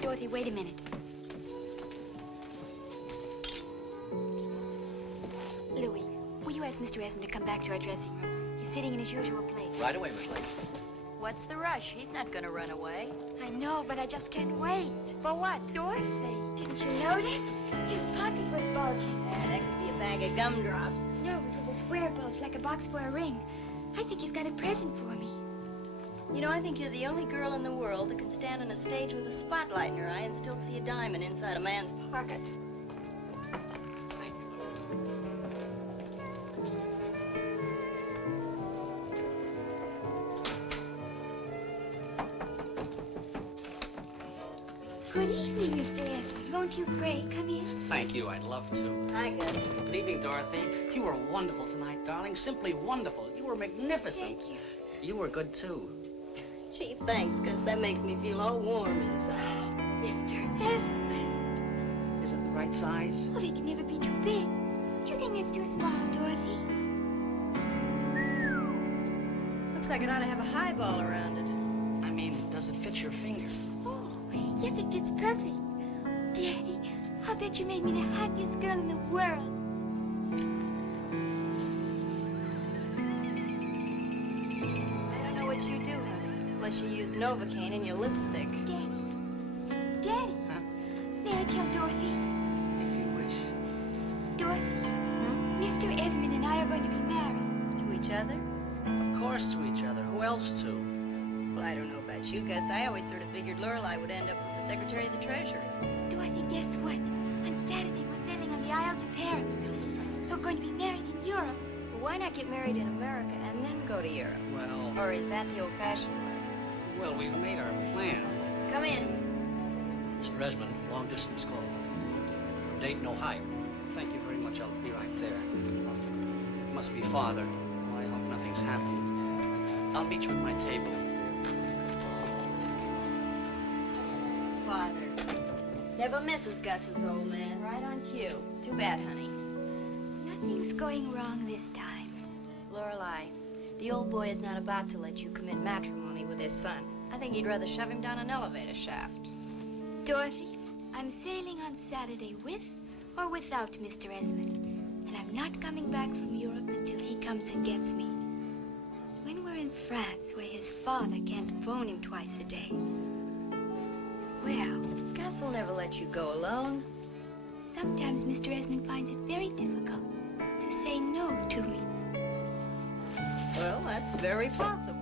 Dorothy, wait a minute. Louis, will you ask Mr. Esmond to come back to our dressing room? He's sitting in his usual place. Right away, Miss Lake. What's the rush? He's not gonna run away. I know, but I just can't wait. For what? Dorothy, didn't you notice? His pocket was bulging. That could be a bag of gumdrops. No, it was a square bulge, like a box for a ring. I think he's got a present for me. You know, I think you're the only girl in the world that can stand on a stage with a spotlight in her eye and still see a diamond inside a man's pocket. Thank you. Good evening, Mr. Esmond. Won't you pray come in? Thank you. I'd love to. Hi, Gus. Good evening, Dorothy. You were wonderful tonight, darling. Simply wonderful. You were magnificent. Thank you. You were good, too. Gee, thanks, Gus. That makes me feel all warm inside. Mr. Esmond. Is it the right size? Oh, they can never be too big. Do you think it's too small, Dorothy? Looks like it ought to have a highball around it. I mean, does it fit your finger? Oh, yes, it fits perfect. Daddy, I'll bet you made me the happiest girl in the world. I don't know what you do, honey, unless you use Novocaine in your lipstick. Daddy, Huh? may I tell Dorothy? If you wish. Dorothy, Mr. Esmond and I are going to be married. To each other? Of course to each other. Who else to? Well, I don't know about you, Gus. I always sort of figured Lorelei would end up with the Secretary of the Treasury. Dorothy, guess what? On Saturday, we're sailing on the Isle de Paris. We're going to be married in Europe. Well, why not get married in America and then go to Europe? Well, Or is that the old-fashioned way? we've made our plans. Come in. Mr. Esmond, long-distance call. From Dayton, Ohio. Thank you very much. I'll be right there. It must be Father. Oh, I hope nothing's happened. I'll meet you at my table. Father. Never misses Gus's old man. Right on cue. Too bad, honey. Nothing's going wrong this time. Lorelei, the old boy is not about to let you commit matrimony with his son. I think he'd rather shove him down an elevator shaft. Dorothy, I'm sailing on Saturday with or without Mr. Esmond. And I'm not coming back from Europe until he comes and gets me. When we're in France, where his father can't phone him twice a day, well, Gus will never let you go alone. sometimes Mr. Esmond finds it very difficult to say no to me. Well, that's very possible.